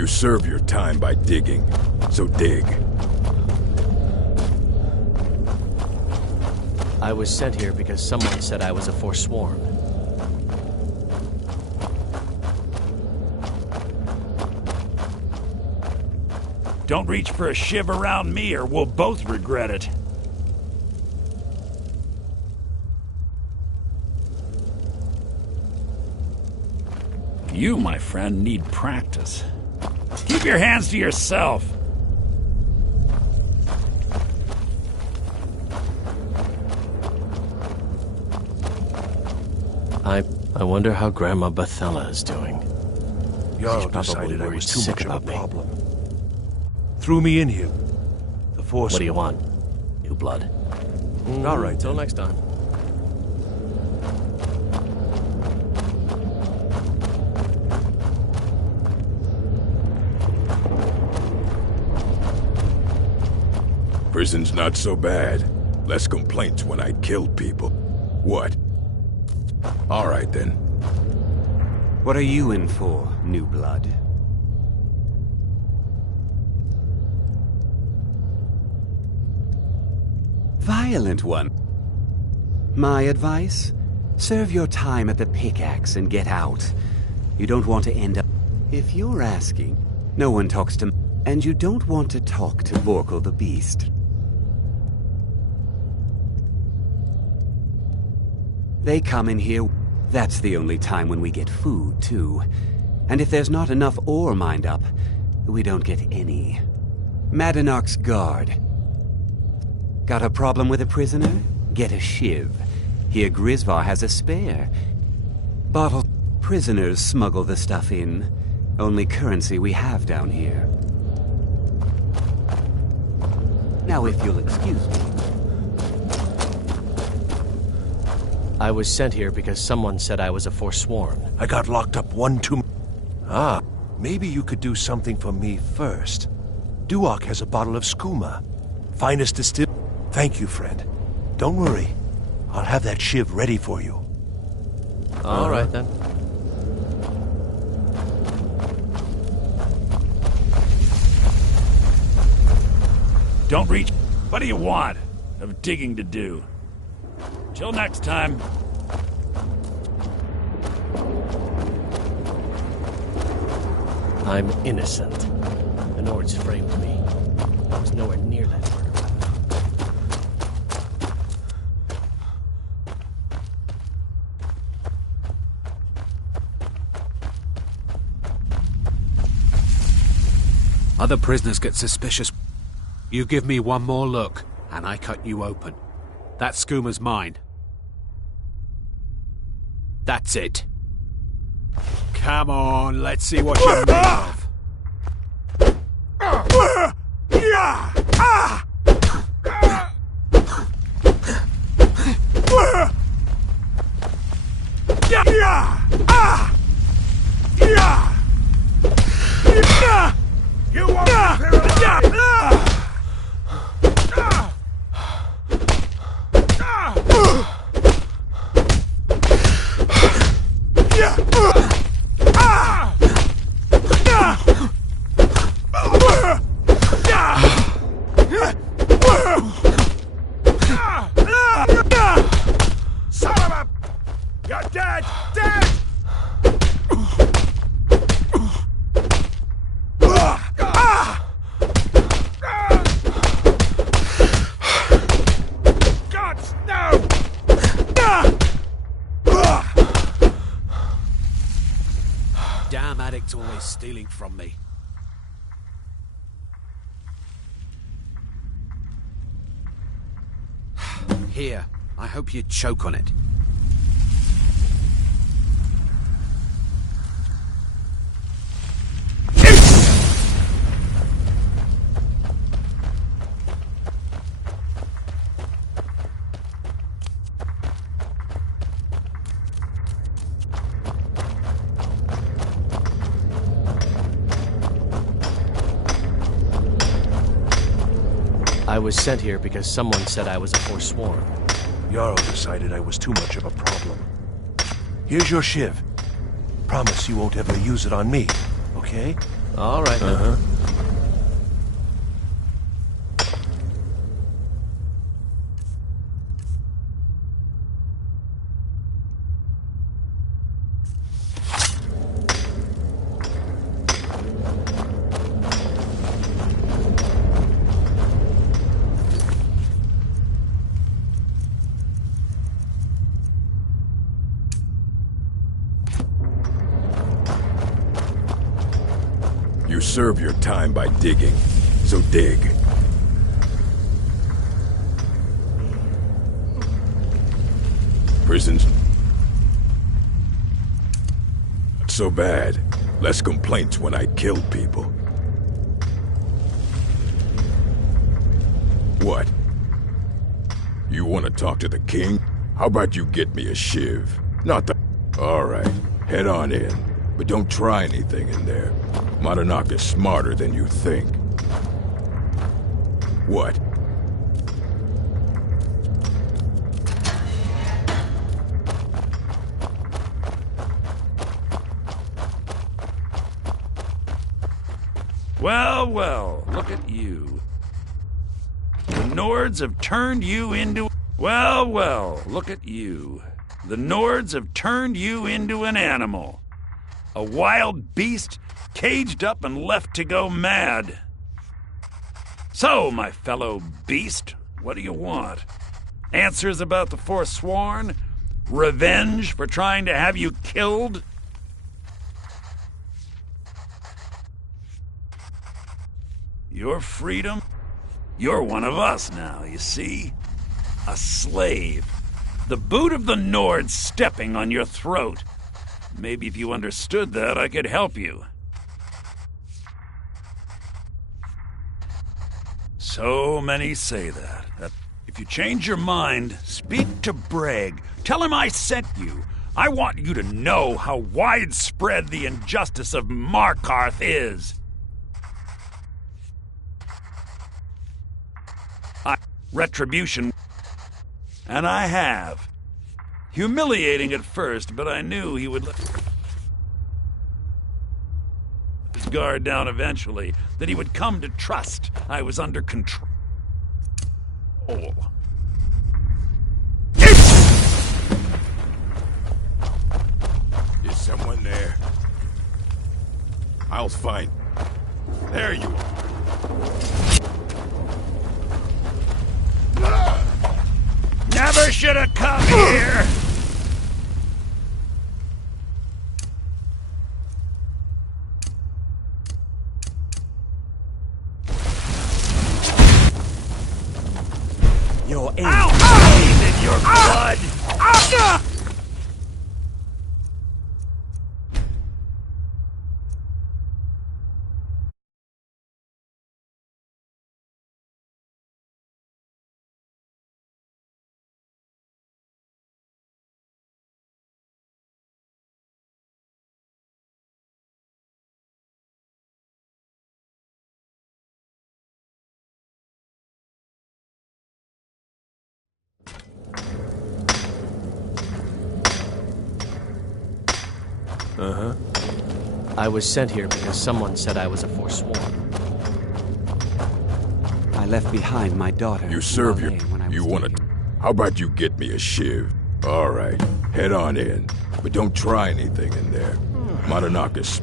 You serve your time by digging, so dig. I was sent here because someone said I was a Forsworn. Don't reach for a shiv around me or we'll both regret it. You, my friend, need practice. Keep your hands to yourself. I wonder how Grandma Bethella is doing. Jarl She's decided probably I was too much of a about me. problem. Threw me in here. The Force. What do you want? New blood. All right, Till then. next time. Prison's not so bad. Less complaints when I killed people. What? All right, then. What are you in for, new blood? Violent one. My advice? Serve your time at the pickaxe and get out. You don't want to end up... If you're asking, no one talks to... And you don't want to talk to Vorkal the Beast. They come in here... That's the only time when we get food, too. And if there's not enough ore mined up, we don't get any. Madanark's guard. Got a problem with a prisoner? Get a shiv. Here Grisvar has a spare. Bottle prisoners smuggle the stuff in. Only currency we have down here. Now if you'll excuse me. I was sent here because someone said I was a Forsworn. I got locked up one too... Ah, maybe you could do something for me first. Duok has a bottle of skooma. Finest distilled... Thank you, friend. Don't worry. I'll have that shiv ready for you. All right, then. Don't reach. What do you want? Have digging to do. Till next time. I'm innocent. The Nords framed me. I was nowhere near that murder weapon. Other prisoners get suspicious. You give me one more look, and I cut you open. That skooma's mine. That's it. Come on, let's see what you're made of. You won't be here alive! Son of a... You're dead! Dead! Gods, no! Damn addict's always stealing from me. Here, I hope you choke on it. I was sent here because someone said I was a Forsworn. Jarl decided I was too much of a problem. Here's your shiv. Promise you won't ever use it on me, okay? All right. You serve your time by digging, so dig. Prisons... not so bad. Less complaints when I kill people. What? You want to talk to the king? How about you get me a shiv? Not the... Alright, head on in. But don't try anything in there. Monarch is smarter than you think. What? Well, well, look at you. The Nords have turned you into... Well, well, look at you. The Nords have turned you into an animal. A wild beast caged up and left to go mad. So, my fellow beast, what do you want? Answers about the Forsworn? Revenge for trying to have you killed? Your freedom? You're one of us now, you see? A slave. The boot of the Nord stepping on your throat. Maybe if you understood that, I could help you. So many say that if you change your mind, speak to Breg. Tell him I sent you. I want you to know how widespread the injustice of Markarth is. Retribution. And I have. Humiliating at first, but I knew he would let his guard down eventually, that he would come to trust I was under control. Is someone there? I'll find... There you are. Never should have come here! Your aim. Bathe in your blood! I was sent here because someone said I was a Forsworn. I left behind my daughter. You serve your... when I was You want to... taken. How about you get me a shiv? Alright, head on in. But don't try anything in there. Monarch is...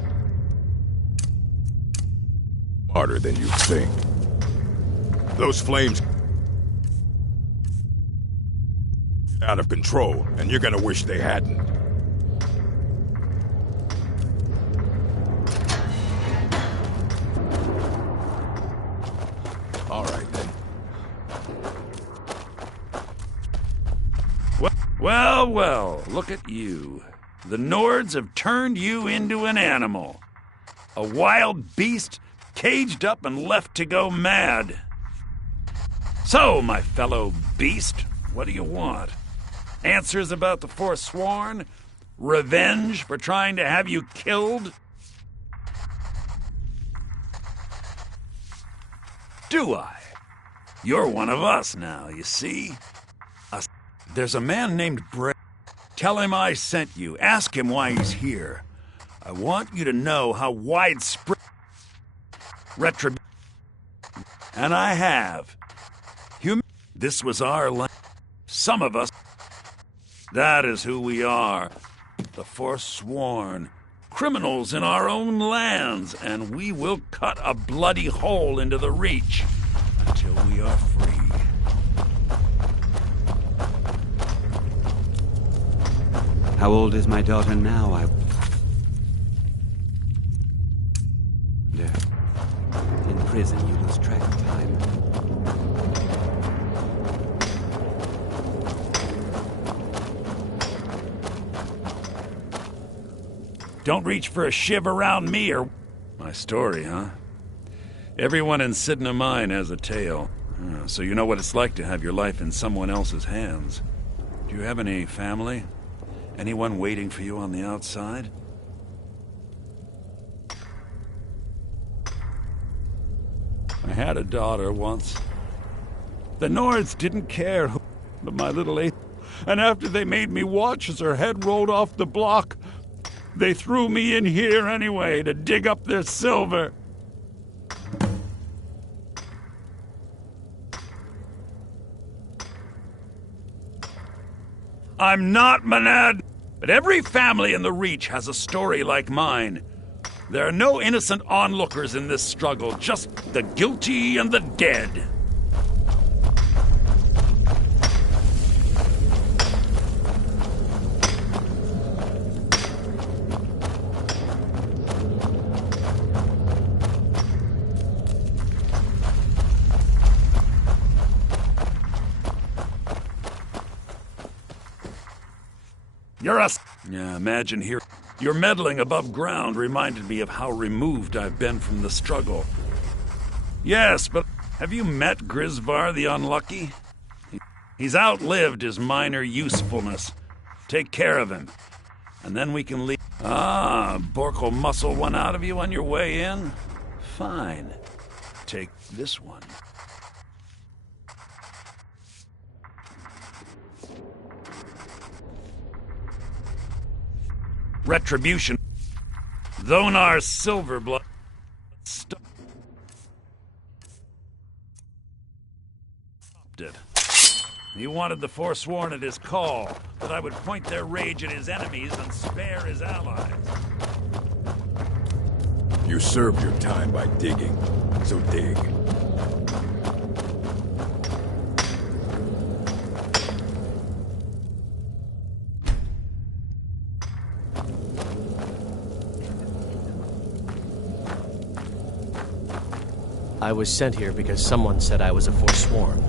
smarter than you think. Those flames... out of control, and you're gonna wish they hadn't. Alright then. Well, well, look at you. The Nords have turned you into an animal. A wild beast caged up and left to go mad. So, my fellow beast, what do you want? Answers about the Forsworn? Revenge for trying to have you killed? Do I? You're one of us now, you see? There's a man named Breg. Tell him I sent you. Ask him why he's here. I want you to know how widespread... Retribution. And I have. This was our land. Some of us. That is who we are. The Forsworn. Criminals in our own lands, and we will cut a bloody hole into the Reach until we are free. How old is my daughter now? In prison, you lose track of time. Don't reach for a shiv around me or... My story, huh? Everyone in Sidna Mine has a tale. So you know what it's like to have your life in someone else's hands. Do you have any family? Anyone waiting for you on the outside? I had a daughter once. The Nords didn't care who... But my little eighth... And after they made me watch as her head rolled off the block... They threw me in here anyway to dig up their silver. I'm not Manad, but every family in the Reach has a story like mine. There are no innocent onlookers in this struggle, just the guilty and the dead. Yeah, imagine here. Your meddling above ground reminded me of how removed I've been from the struggle. Yes, but have you met Grisvar the Unlucky? He's outlived his minor usefulness. Take care of him, and then we can leave. Ah, Bork will muscle one out of you on your way in? Fine. Take this one. Retribution. Thonar's silver blood. Stopped it. He wanted the Forsworn at his call, that I would point their rage at his enemies and spare his allies. You served your time by digging, so dig. I was sent here because someone said I was a Forsworn.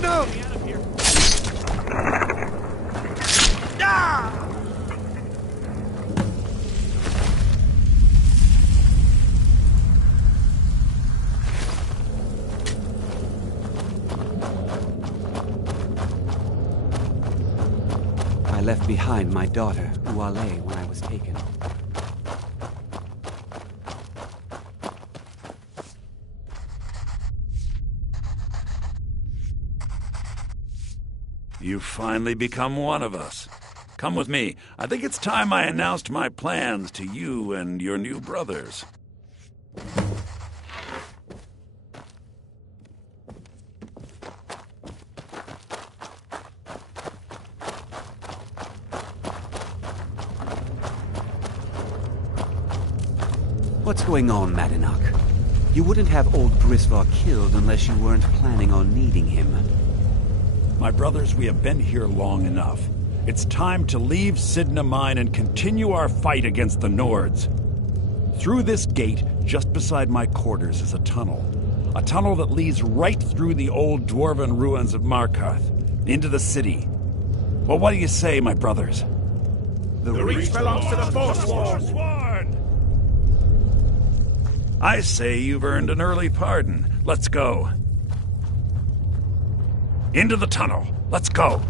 No! I left behind my daughter, Uale, when I was taken. You've finally become one of us. Come with me. I think it's time I announced my plans to you and your new brothers. What's going on, Madanach? You wouldn't have old Grisvar killed unless you weren't planning on needing him. My brothers, we have been here long enough. It's time to leave Sidna Mine and continue our fight against the Nords. Through this gate, just beside my quarters, is a tunnel. A tunnel that leads right through the old dwarven ruins of Markarth, into the city. Well, what do you say, my brothers? The Reach belongs to the Forsworn! I say you've earned an early pardon. Let's go. Into the tunnel. Let's go.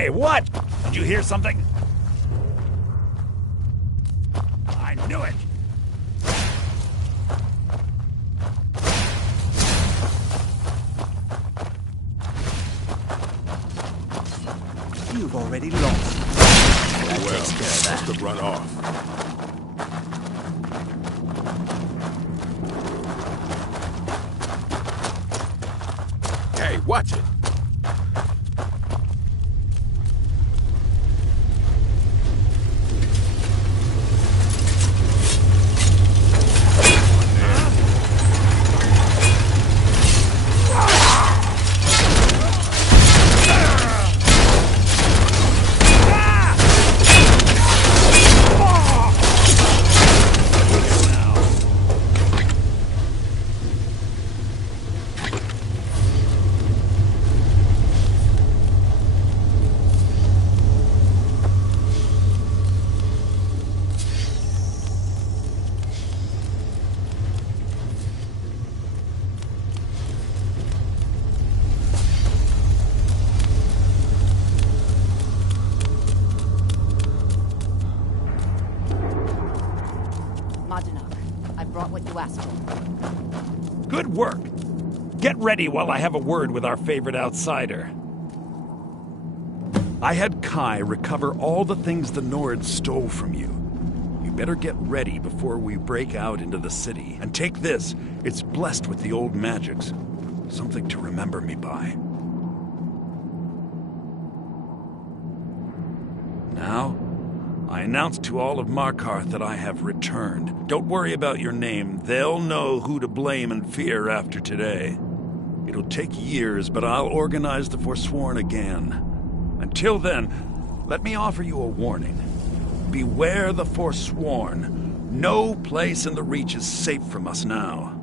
Hey, what? Did you hear something? I knew it! You've already lost. That Well, takes care of that. must have run off. Hey, watch it! I brought what you asked for. Good work. Get ready while I have a word with our favorite outsider. I had Kai recover all the things the Nords stole from you. You better get ready before we break out into the city. And take this. It's blessed with the old magics. Something to remember me by. Now, I announce to all of Markarth that I have returned. Don't worry about your name. They'll know who to blame and fear after today. It'll take years, but I'll organize the Forsworn again. Until then, let me offer you a warning. Beware the Forsworn. No place in the Reach is safe from us now.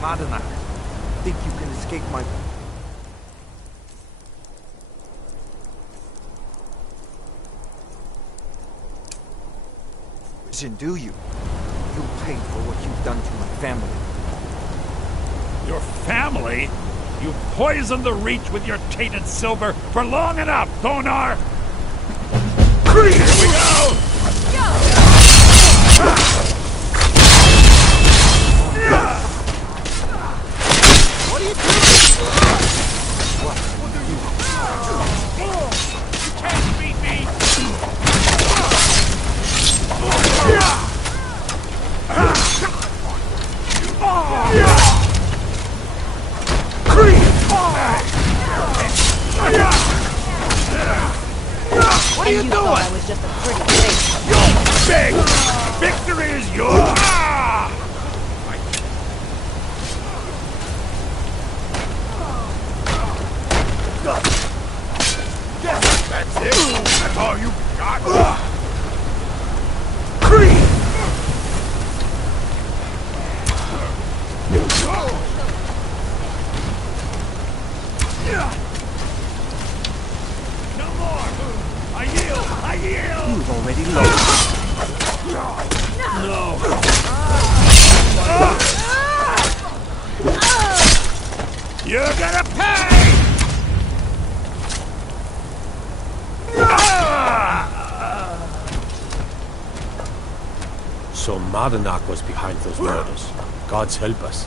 Madana, think you can escape my... do you? You'll pay for what you've done to my family. Your family? You poisoned the Reach with your tainted silver for long enough, Thonar! Here we go! What are you doing? What are you? You can't beat me! What are you doing? I was just a pretty face. You're big! Victory is yours! That's it? That's all you got? No more! I yield! I yield! You've already lost. No! You're gonna pay! So Mardenach was behind those murders. Gods help us.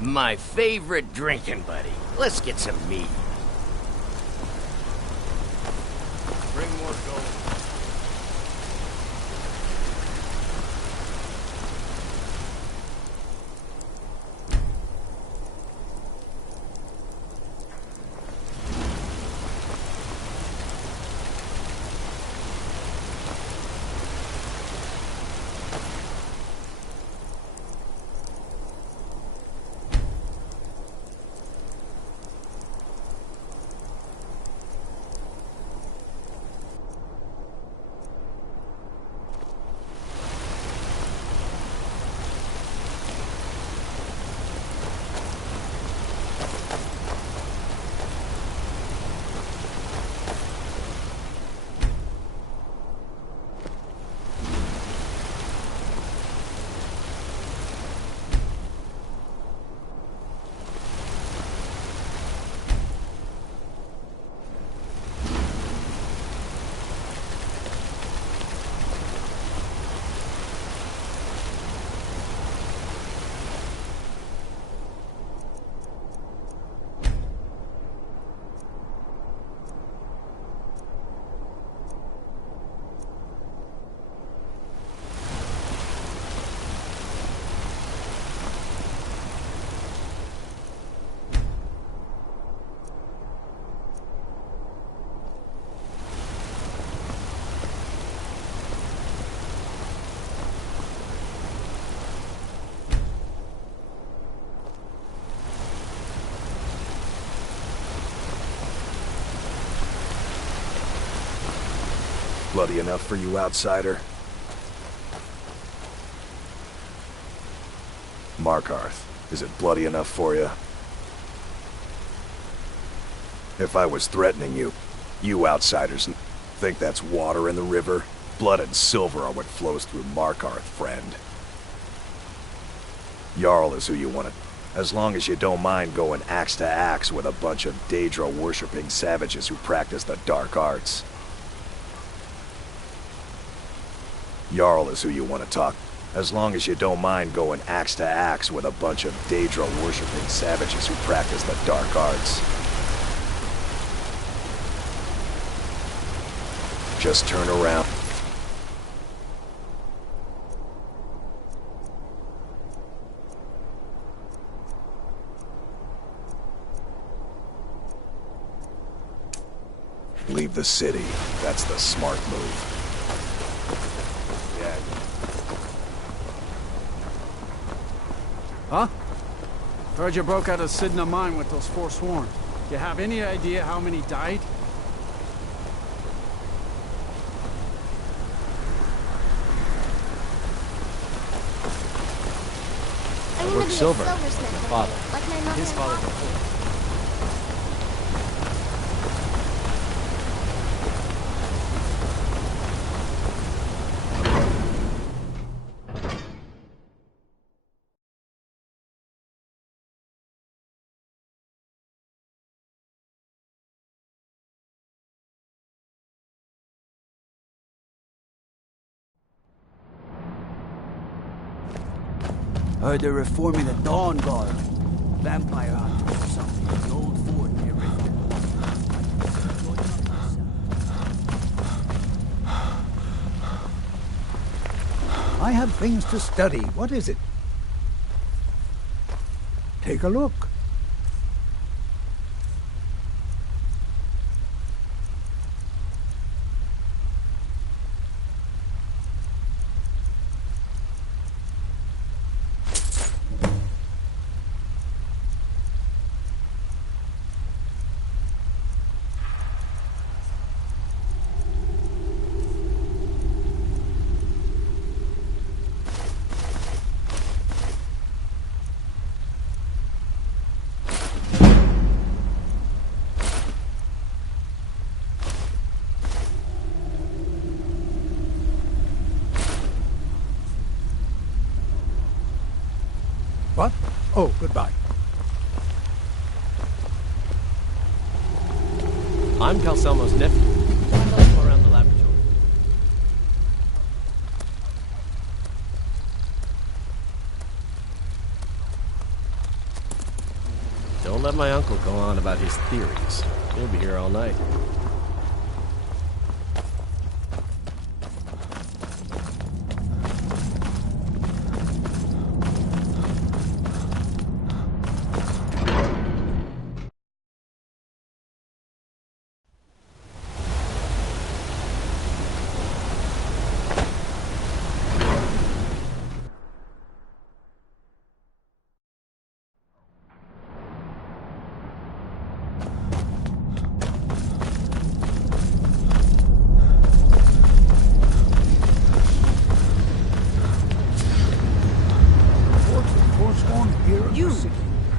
My favorite drinking buddy. Let's get some mead. Bring more gold. bloody enough for you, outsider? Markarth, is it bloody enough for you? If I was threatening you, you outsiders think that's water in the river? Blood and silver are what flows through Markarth, friend. Jarl is who you want to... As long as you don't mind going axe to axe with a bunch of Daedra-worshipping savages who practice the dark arts. Jarl is who you want to talk. As long as you don't mind going axe to axe with a bunch of Daedra-worshipping savages who practice the dark arts. Just turn around. Leave the city. That's the smart move. Yeah. Huh? Heard you broke out of Sidna mine with those Forsworn. You have any idea how many died? I work silver. My father. His father before. Heard they're reforming the Dawn Guard. Vampire hunters or something in the old fort near Riften. I have things to study. What is it? Take a look. What? Oh, goodbye. I'm Calcelmo's nephew. Let's go around the laboratory. Don't let my uncle go on about his theories. He'll be here all night.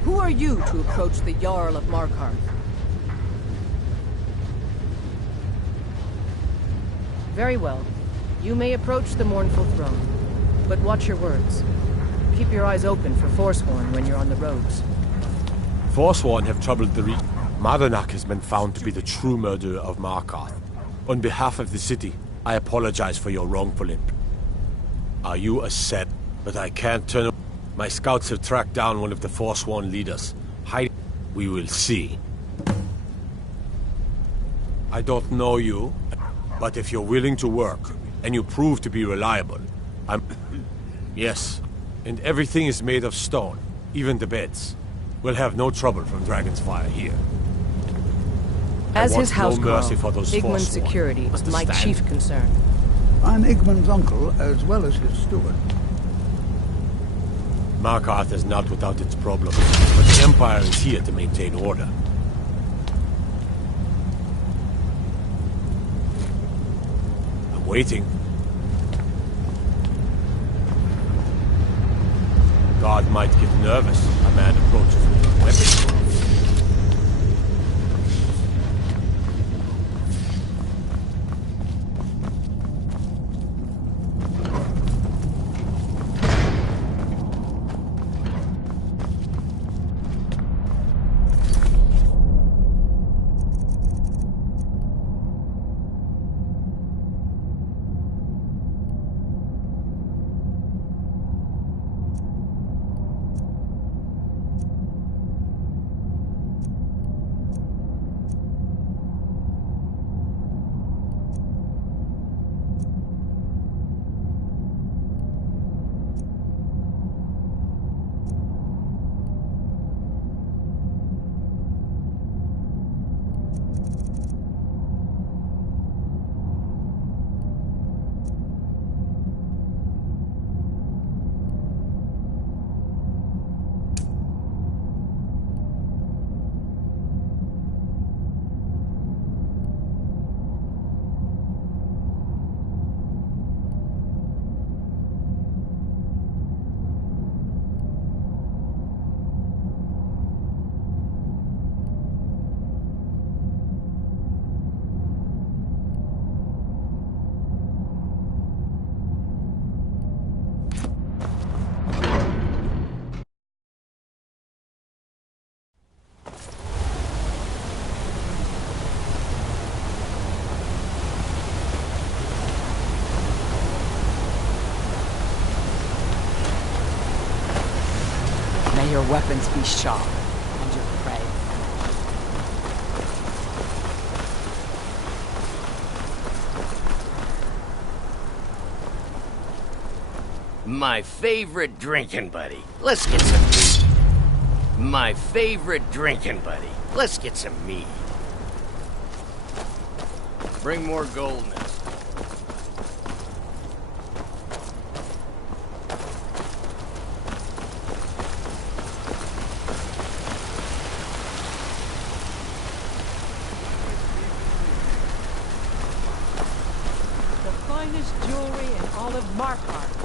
Who are you to approach the Jarl of Markarth? Very well. You may approach the mournful throne, but watch your words. Keep your eyes open for Forsworn when you're on the roads. Forsworn have troubled the Madanak has been found to be the true murderer of Markarth. On behalf of the city, I apologize for your wrongful imp. Are you a set? But I can't turn... My scouts have tracked down one of the Forsworn leaders. We will see. I don't know you, but if you're willing to work, and you prove to be reliable, Yes, and everything is made of stone, even the beds. We'll have no trouble from Dragon's Fire here. As his housecarl, Igman's Igman's security is my chief concern. I'm Igman's uncle, as well as his steward. Markarth is not without its problems, but the Empire is here to maintain order. Waiting. Guard might get nervous. A man approaches with a weapon. May your weapons be sharp, and your prey. My favorite drinking buddy. Let's get some meat. My favorite drinking buddy. Let's get some meat. Bring more gold now. Finest jewelry in all of Markarth.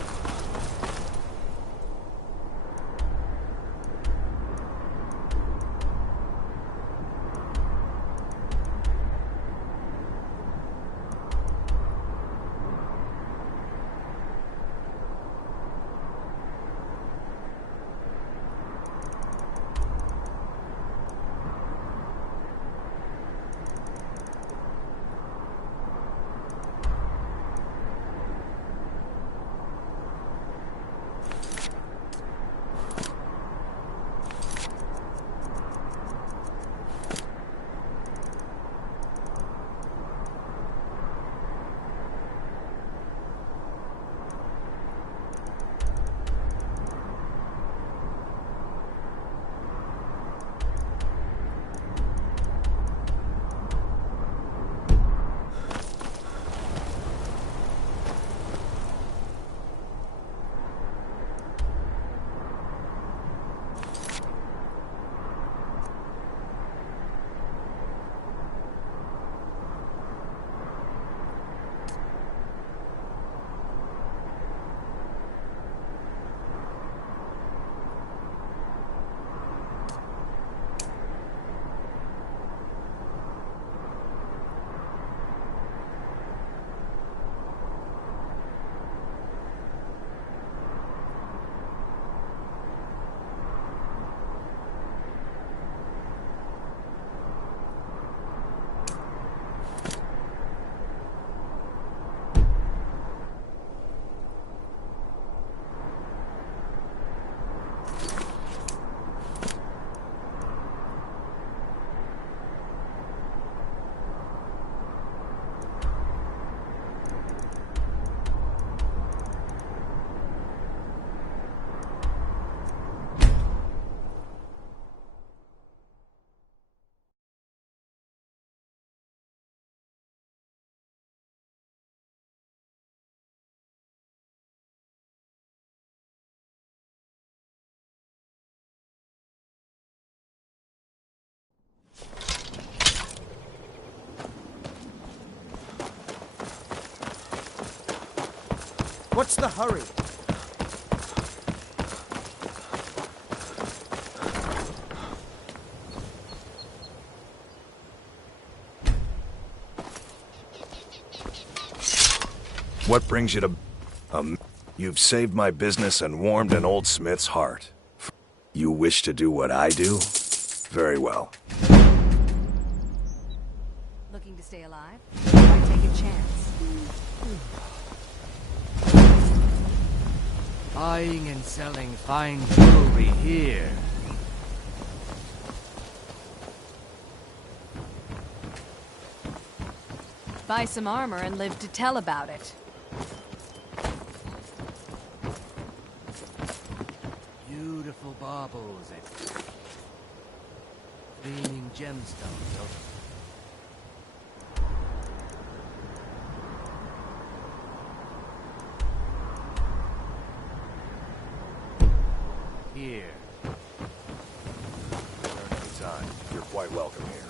What's the hurry? What brings you to... You've saved my business and warmed an old smith's heart. You wish to do what I do? Very well. Looking to stay alive? Why take a chance? Buying and selling fine jewelry here. Buy some armor and live to tell about it. Beautiful baubles and gleaming gemstones. Here. Anytime. You're quite welcome here.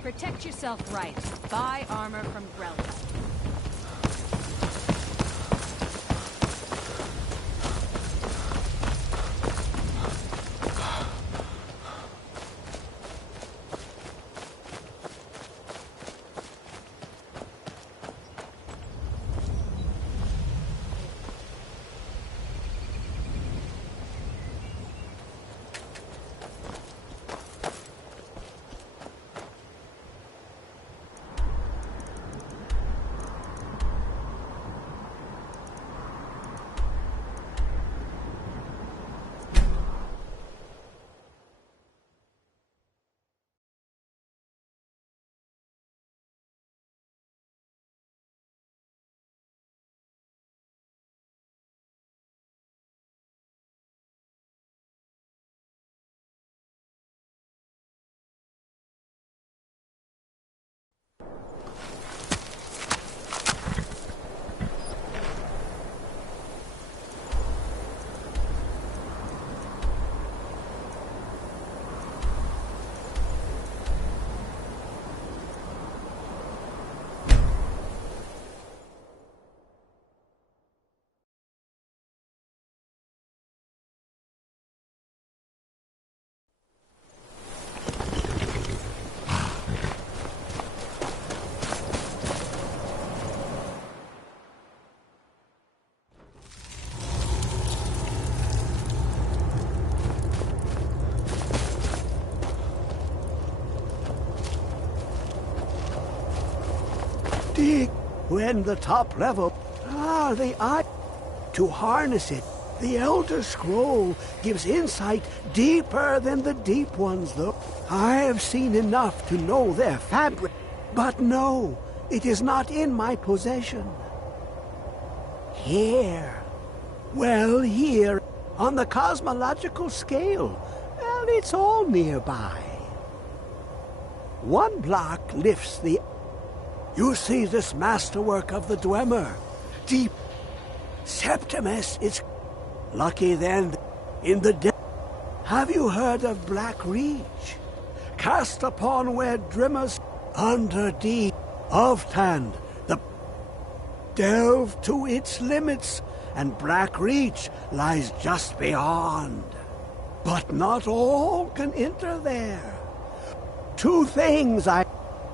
Protect yourself right. Buy armor from Grelka. Dig when the top level. The eye. To harness it, the Elder Scroll gives insight deeper than the deep ones, though. I have seen enough to know their fabric. But no, it is not in my possession. Here. Well, here, on the cosmological scale. Well, it's all nearby. One block lifts the... You see this masterwork of the Dwemer? Deep. Septimus is... Lucky then, in the depth. Have you heard of Black Reach? Cast upon where Drimmers under deep of Tand, the... Delve to its limits, and Black Reach lies just beyond. But not all can enter there. Two things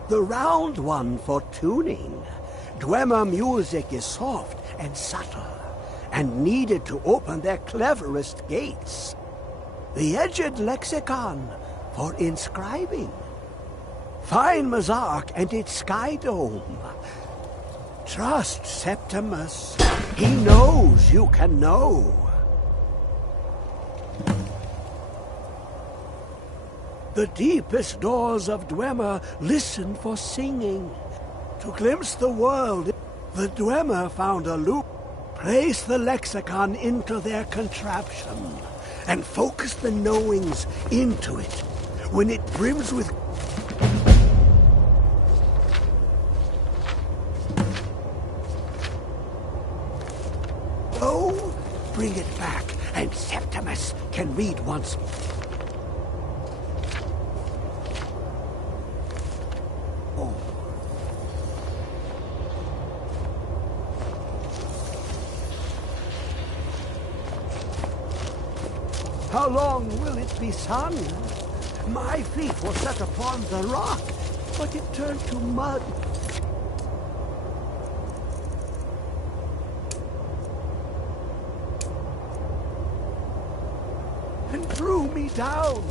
the round one for tuning. Dwemer music is soft and subtle, and needed to open their cleverest gates. The edged lexicon for inscribing. Fine Mazark and its sky dome. Trust Septimus. He knows you can know. The deepest doors of Dwemer listen for singing. To glimpse the world, the Dwemer found a loop. Place the lexicon into their contraption, and focus the knowings into it. When it brims with... Oh, bring it back, and Septimus can read once. Oh. How long will it be sun? My feet were set upon the rock, but it turned to mud. And threw me down.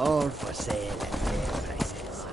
All for sale at fair prices.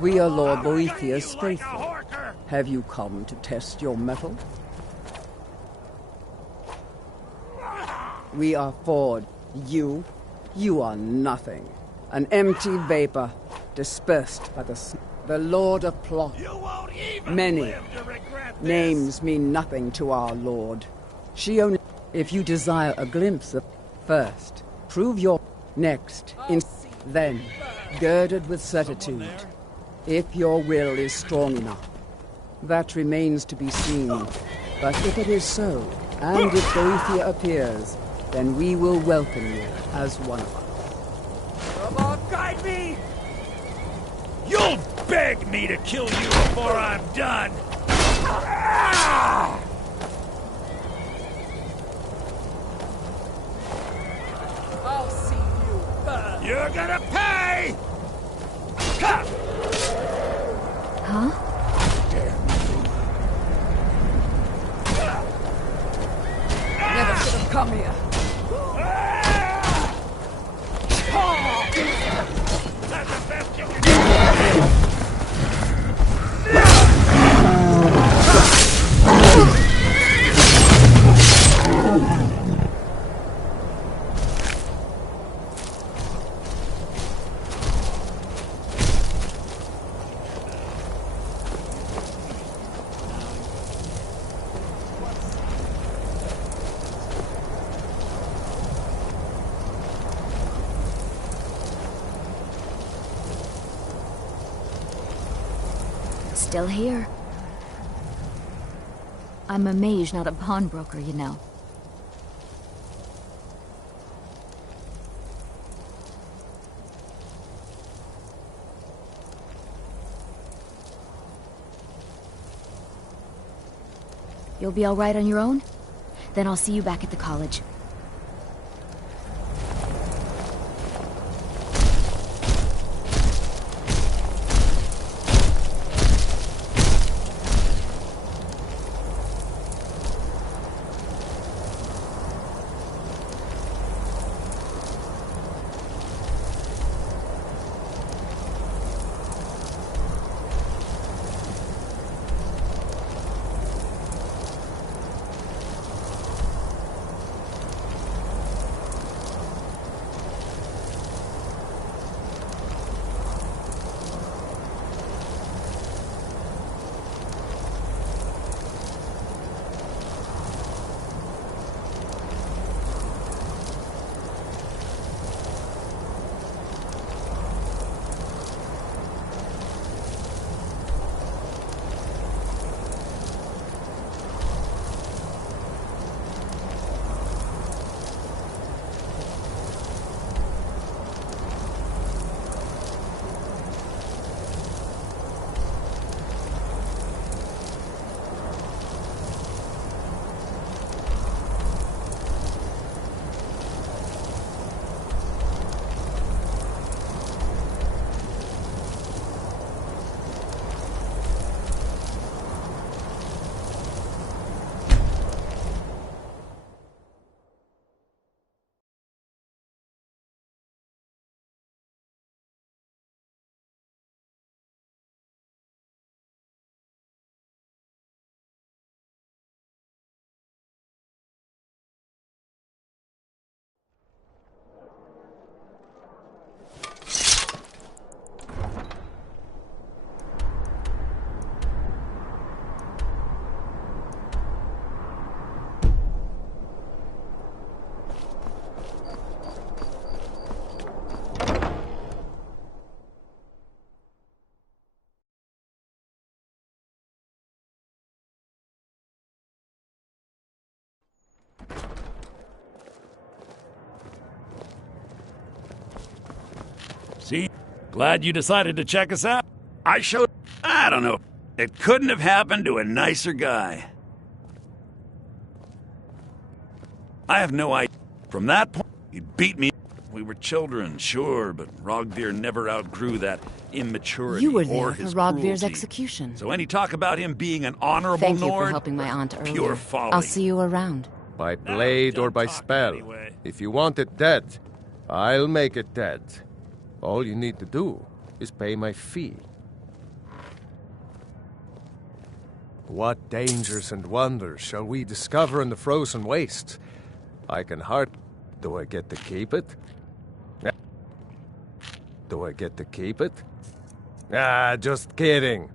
We are Lord Boethiah's faithful. Have you come to test your mettle? We are Ford. You are nothing. An empty vapor, dispersed by the The Lord of Plot. Many names mean nothing to our Lord. She only... If you desire a glimpse of... First, prove your... Next, then, girded with certitude. If your will is strong enough. That remains to be seen. But if it is so, and if Boethia appears, then we will welcome you as one of us. Come on, guide me! You'll beg me to kill you before I'm done! Ah! I'll see you burn. You're gonna pay! Huh? Never should have come here. That's the best you can do! Still here. I'm a mage, not a pawnbroker, you know. You'll be all right on your own? Then I'll see you back at the college. See? Glad you decided to check us out. I don't know. It couldn't have happened to a nicer guy. I have no idea. From that point, he beat me. We were children, sure, but Rogvir never outgrew that immaturity You were or there his for Rogvir's cruelty. execution. So any talk about him being an honorable Thank you Nord? for helping my aunt earlier. Pure folly. I'll see you around. By blade or by spell. If you want it dead, I'll make it dead. All you need to do is pay my fee. What dangers and wonders shall we discover in the frozen wastes? I can hardly... Do I get to keep it? Do I get to keep it? Ah, just kidding.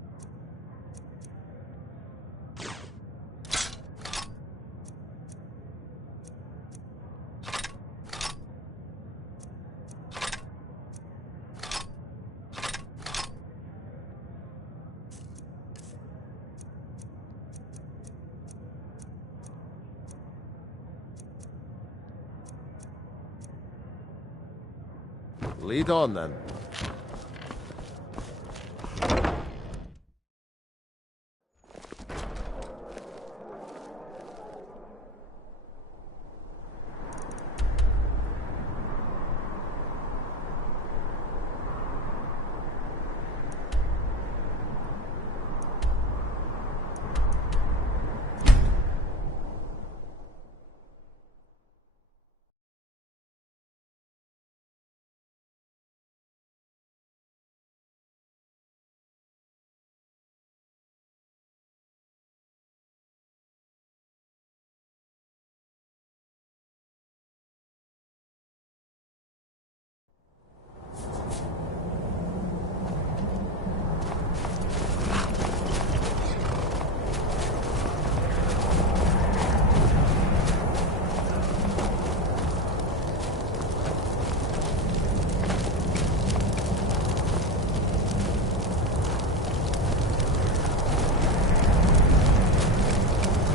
Lead on, then.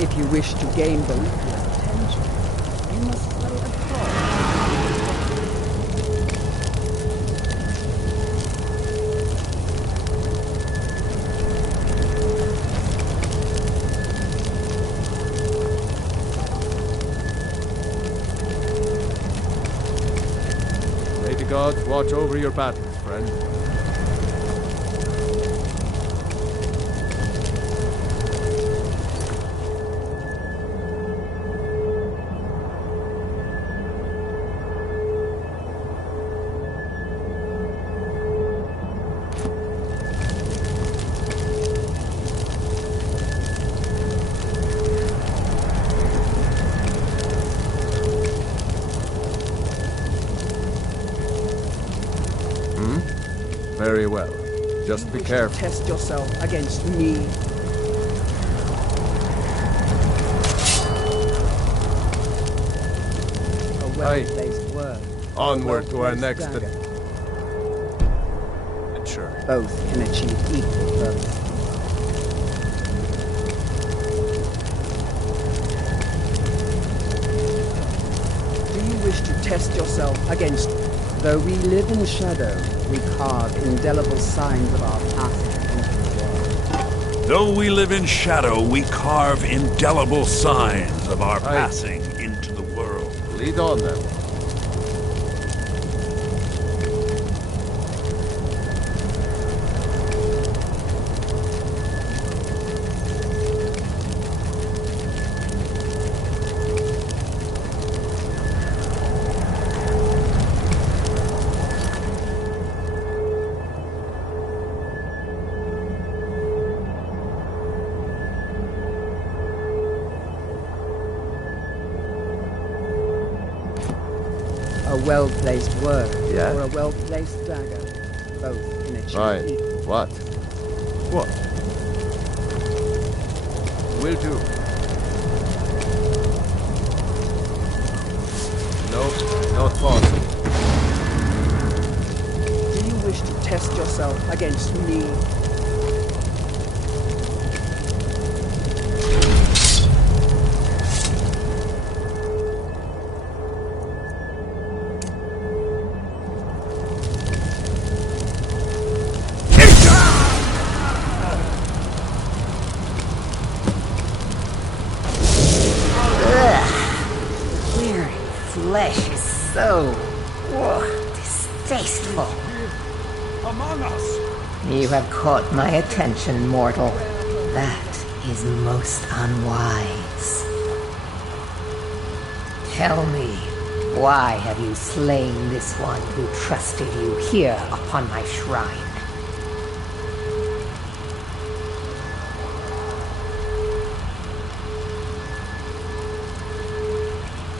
If you wish to gain the Reaper's attention, you must play a part. May the gods watch over your battles, friend. Very well. Just be careful. Test yourself against me. A well-placed word. Onward to our next dagger. adventure. Both can achieve equal purpose. Do you wish to test yourself against? Though we live in shadow, we carve indelible signs of our passing into the world. Though we live in shadow, we carve indelible signs of our passing into the world. Lead on, then. A well-placed word Yeah? or a well-placed dagger. Both can achieve Fine. equal. What? What? Will do. No, not possible. Do you wish to test yourself against me? Flesh is so distasteful. Among us! You have caught my attention, mortal. That is most unwise. Tell me, why have you slain this one who trusted you here upon my shrine?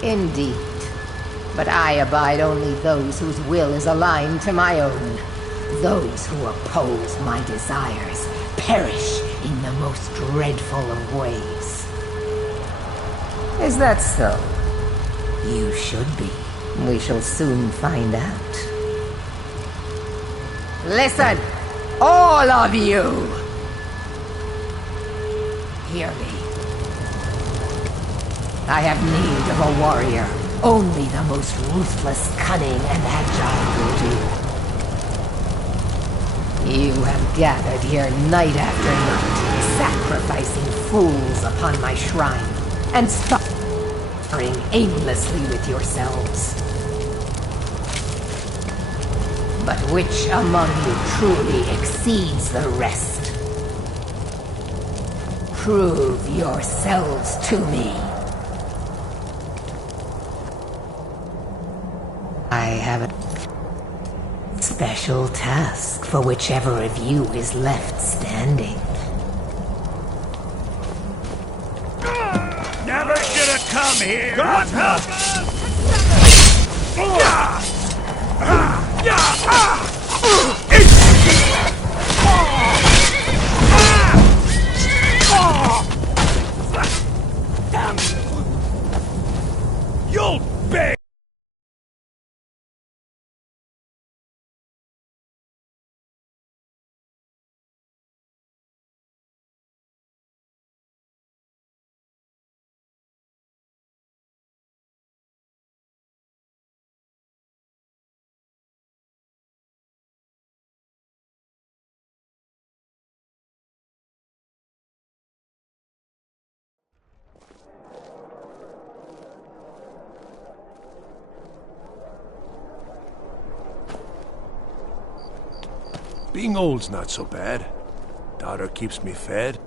Indeed. But I abide only those whose will is aligned to my own. Those who oppose my desires perish in the most dreadful of ways. Is that so? You should be. We shall soon find out. Listen, all of you! Hear me. I have need of a warrior. Only the most ruthless, cunning, and agile will do. You have gathered here night after night, sacrificing fools upon my shrine, and suffering aimlessly with yourselves. But which among you truly exceeds the rest? Prove yourselves to me. I have a special task for whichever of you is left standing. Never should have come here! God help! You'll beg! Being old's not so bad. Daughter keeps me fed.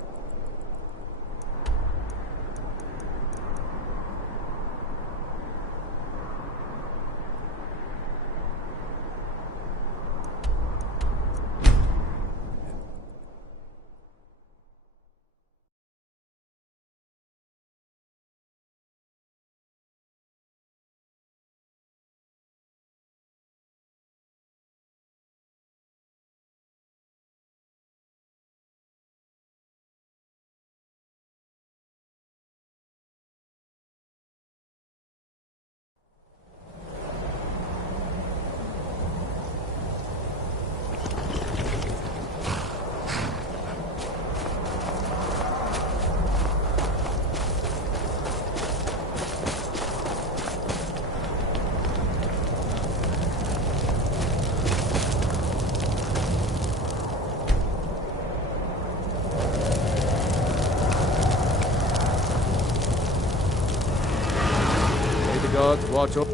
Gods, watch up.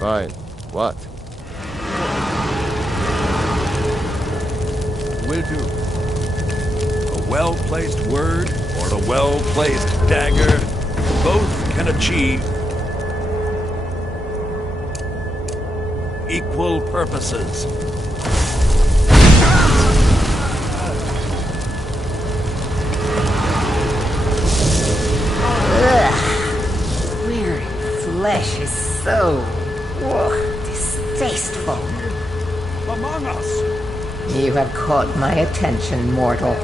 Fine. What? Will do. A well-placed word or a well-placed dagger, both can achieve equal purposes. Flesh is so distasteful. Among us! You have caught my attention, mortal.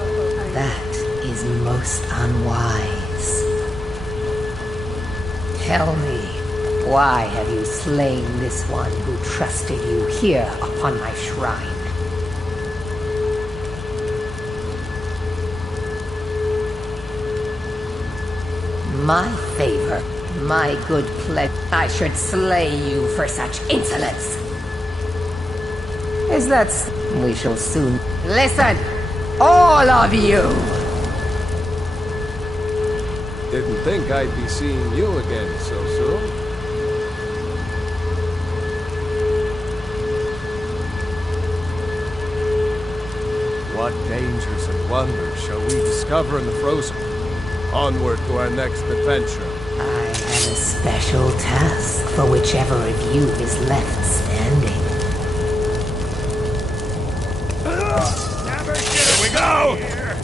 That is most unwise. Tell me, why have you slain this one who trusted you here upon my shrine? My favor. My good pledge. I should slay you for such insolence. Is that... We shall soon... Listen! All of you! Didn't think I'd be seeing you again so soon. What dangers and wonders shall we discover in the frozen? Onward to our next adventure. I have a special task for whichever of you is left standing. Never should we go! Here.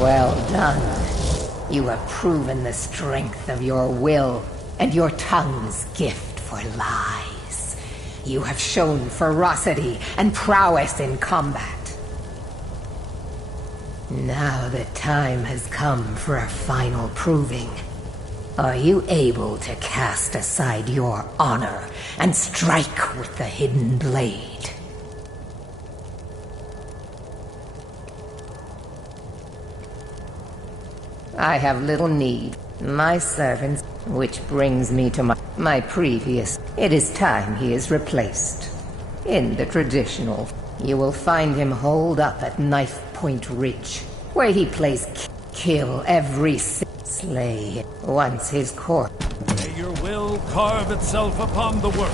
Well done. You have proven the strength of your will and your tongue's gift for lies. You have shown ferocity and prowess in combat. Now the time has come for a final proving. Are you able to cast aside your honor and strike with the hidden blade? I have little need. My servants, which brings me to my previous. It is time he is replaced. In the traditional, you will find him holed up at Knife Point Ridge, where he plays kill every slay him. Once his corpse. May your will carve itself upon the work.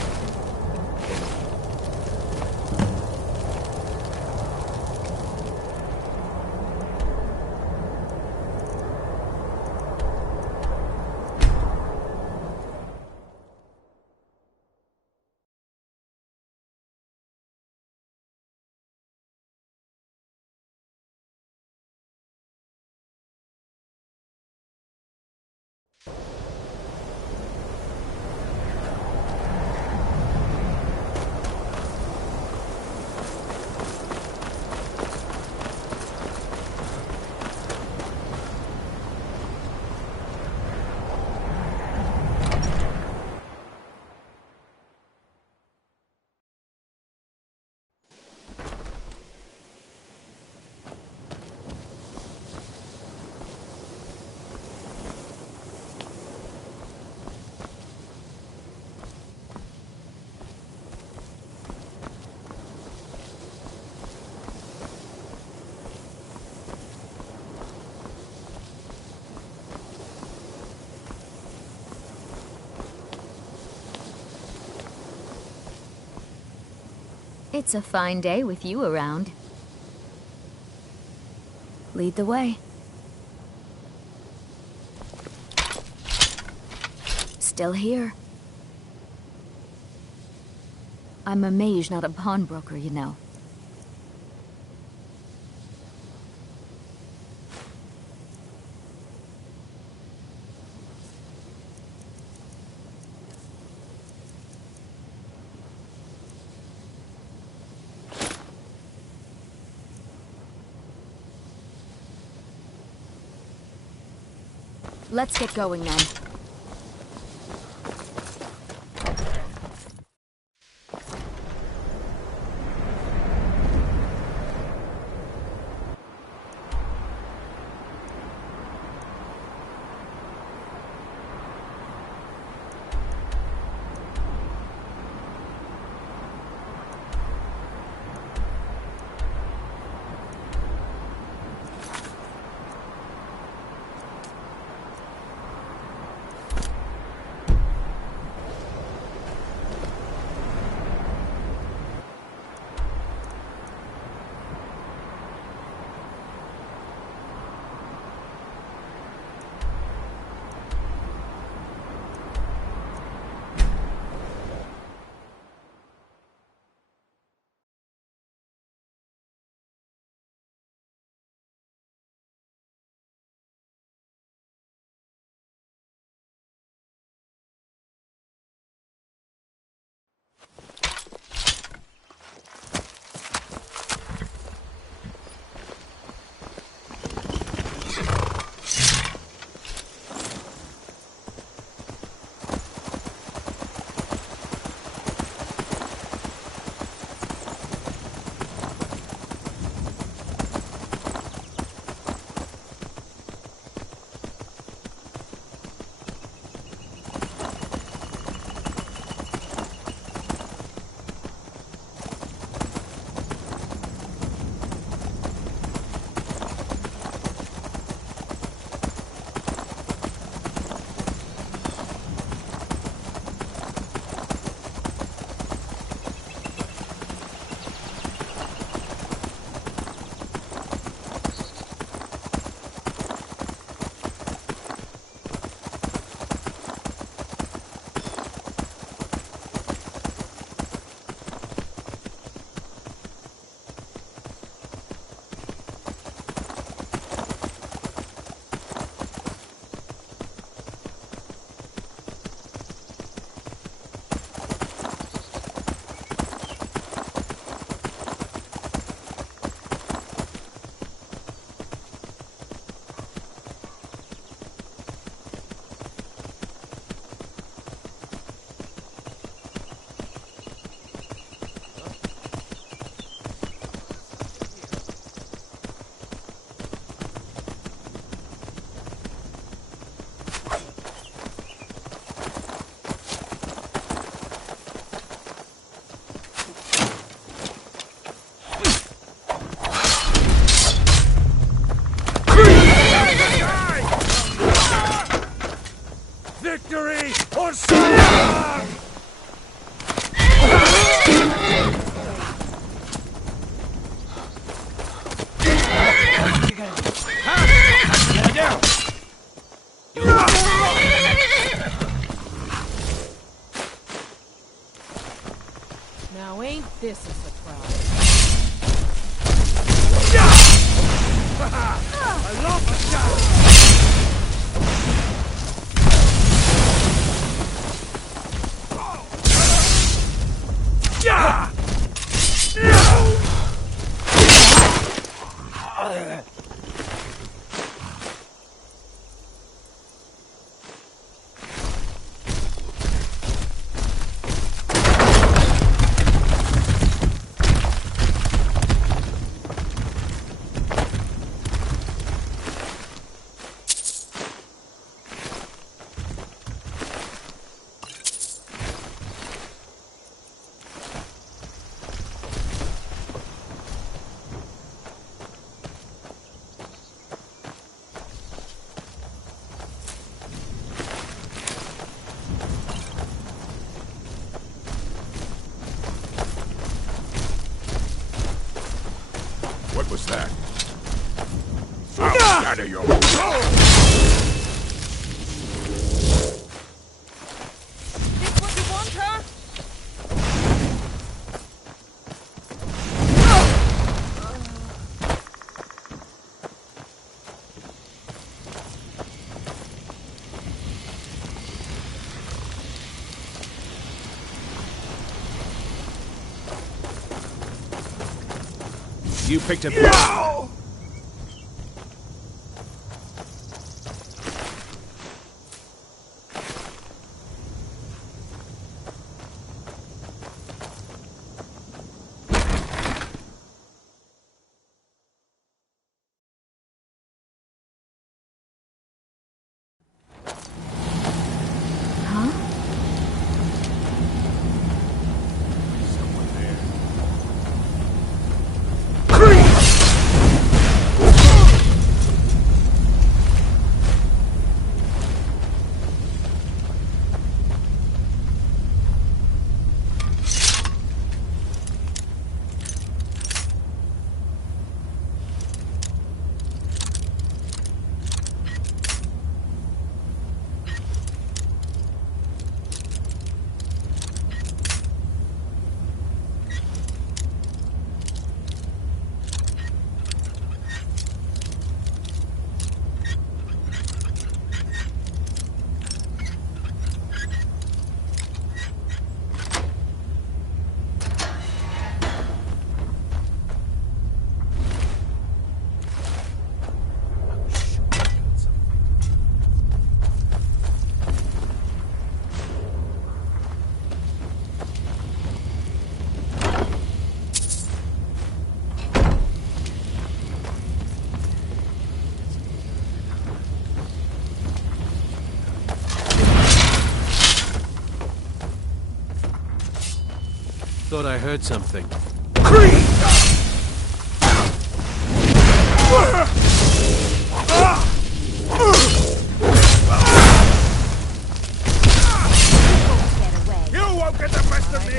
It's a fine day with you around. Lead the way. Still here. I'm a mage, not a pawnbroker, you know. Let's get going then. This is the crowd. I love a shot! Yeah! What was that? Out of your... This what you want, huh? You picked a... No! Thought I heard something. You won't get the best of me!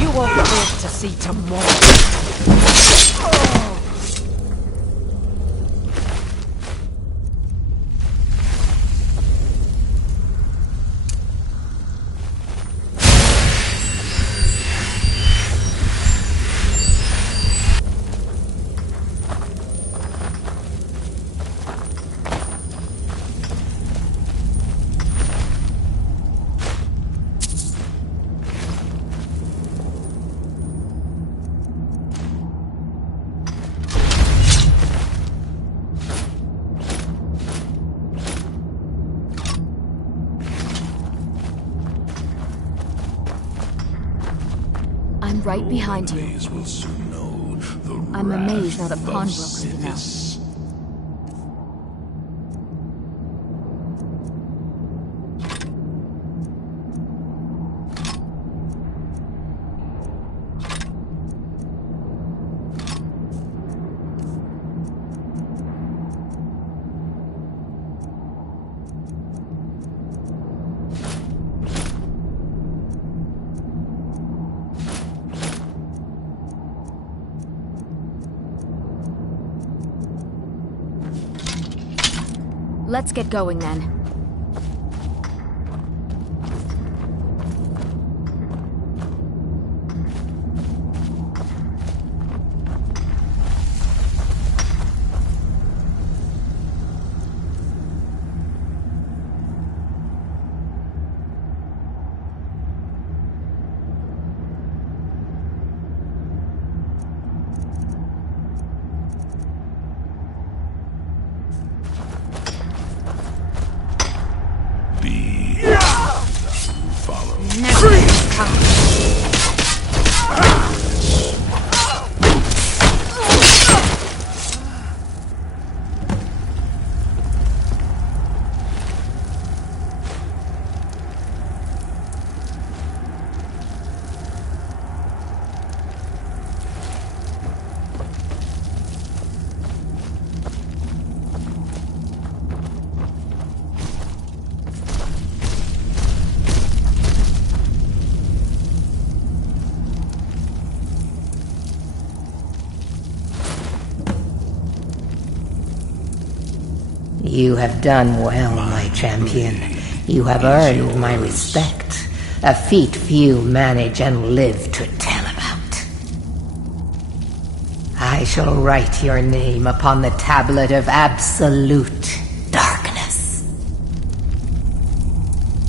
You won't live to see tomorrow. right behind you. Will soon know the I'm amazed now that wrath pawnbrokers of would know. Sisyphus. Let's get going then. You have done well, my champion. You have earned my respect. A feat few manage and live to tell about. I shall write your name upon the tablet of absolute darkness.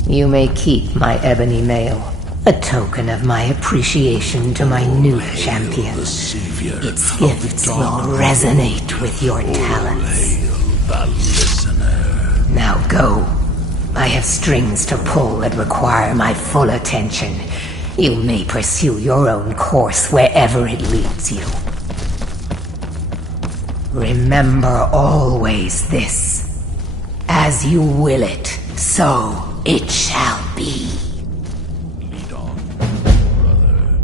You may keep my ebony mail, a token of my appreciation to my new champion. Its gifts will resonate with your talents. Now go. I have strings to pull that require my full attention. You may pursue your own course wherever it leads you. Remember always this. As you will it, so it shall be. Lead on, brother.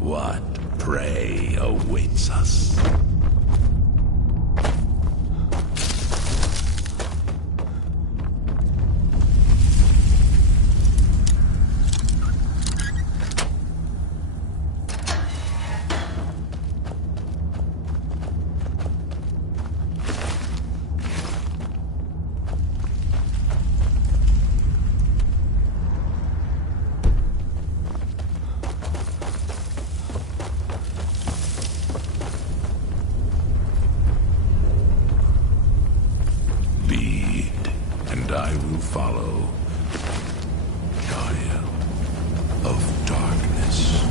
What prey awaits us? I will follow. Child of darkness.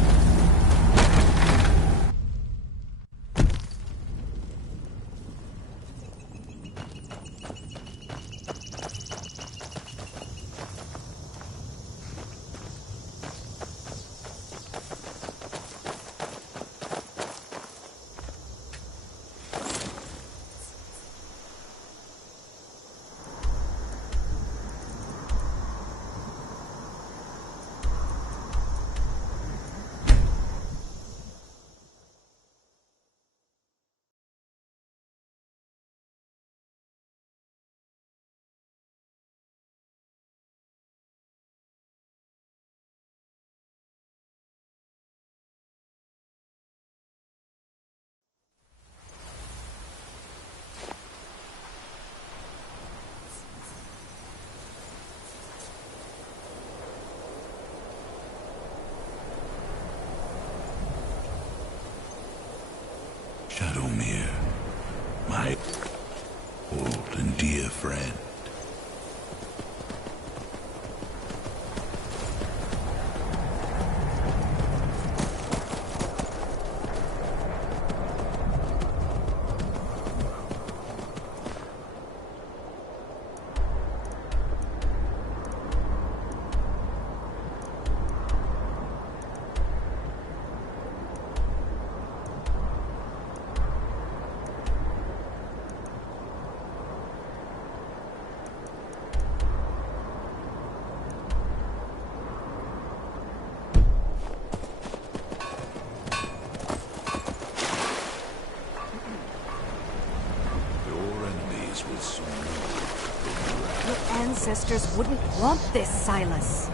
Your ancestors wouldn't want this, Silas.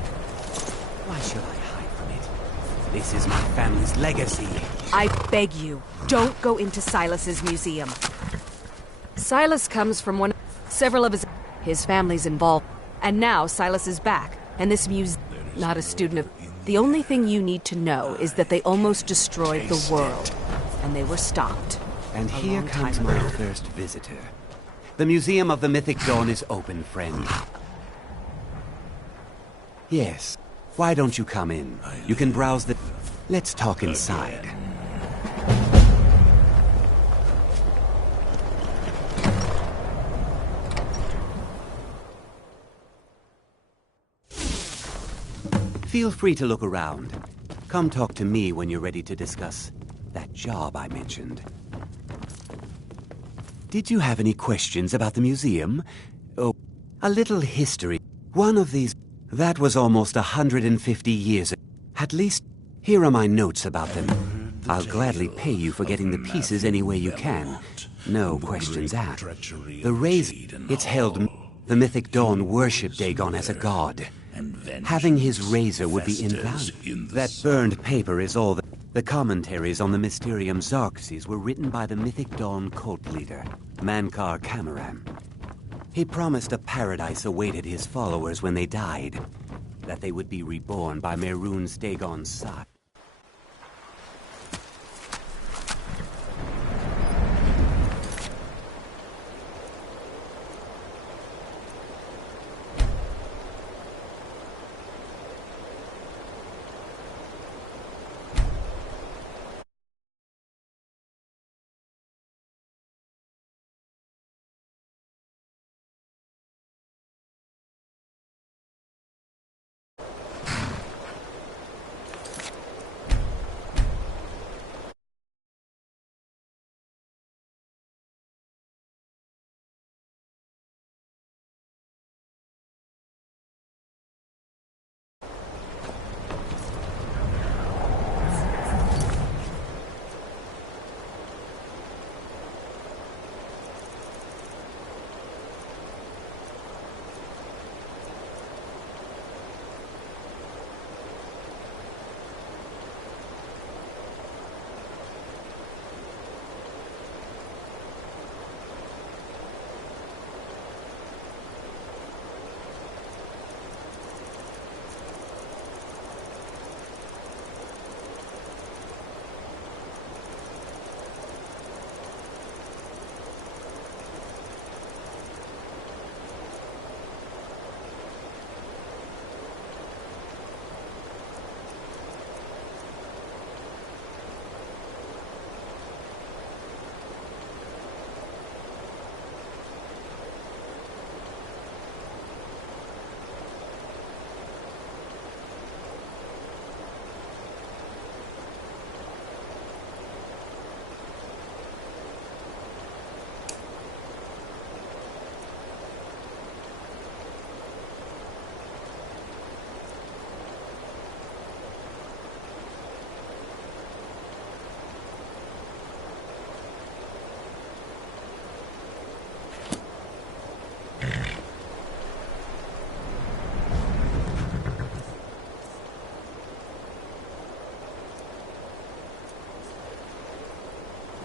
Why should I hide from it? This is my family's legacy. I beg you, don't go into Silas's museum. Silas comes from several of his family's involved. And now Silas is back, and this museum, not a student of... The only thing you need to know is that they almost destroyed the world, and they were stopped. And here comes my first visitor. The Museum of the Mythic Dawn is open, friend. Yes. Why don't you come in? You can browse the... Let's talk inside. Feel free to look around. Come talk to me when you're ready to discuss that job I mentioned. Did you have any questions about the museum? Oh, a little history. One of these... That was almost 150 years ago. At least, here are my notes about them. I'll gladly pay you for getting the pieces any way you can. No questions asked. The raise... It's held... The Mythic Dawn worshipped Dagon as a god. Having his razor would be invaluable. That burned paper is all the commentaries on the Mysterium Xerxes were written by the Mythic Dawn cult leader, Mankar Cameron. He promised a paradise awaited his followers when they died, that they would be reborn by Mehrunes Dagon's side.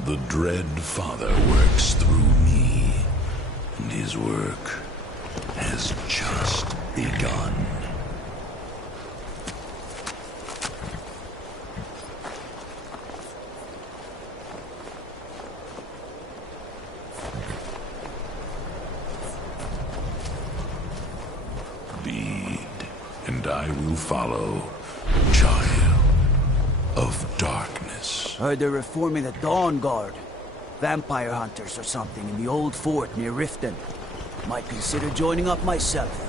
The Dread Father works through me, and his work has just begun. Lead, and I will follow, child of darkness. Heard they're reforming the Dawn Guard. Vampire hunters or something in the old fort near Riften. Might consider joining up myself.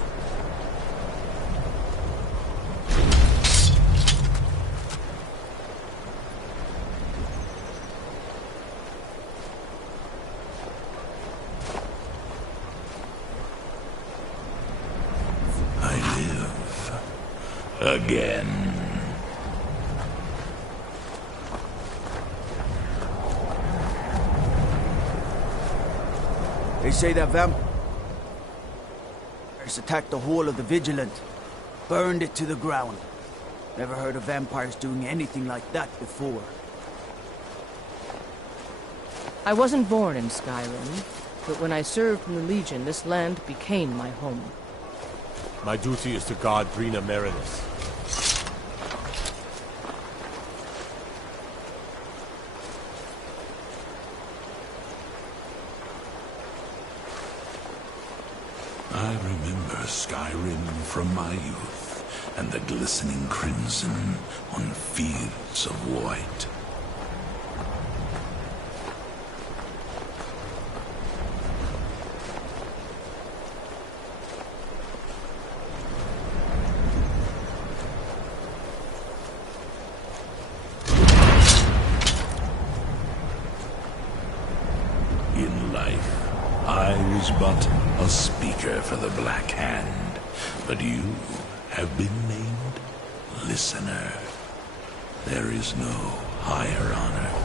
I live again. They say that attacked the Hall of the Vigilant. Burned it to the ground. Never heard of vampires doing anything like that before. I wasn't born in Skyrim, but when I served in the Legion, this land became my home. My duty is to guard Brina Meredith. I remember Skyrim from my youth, and the glistening crimson on fields of white. In life, I was but a speaker for the Black Hand, but you have been named Listener. There is no higher honor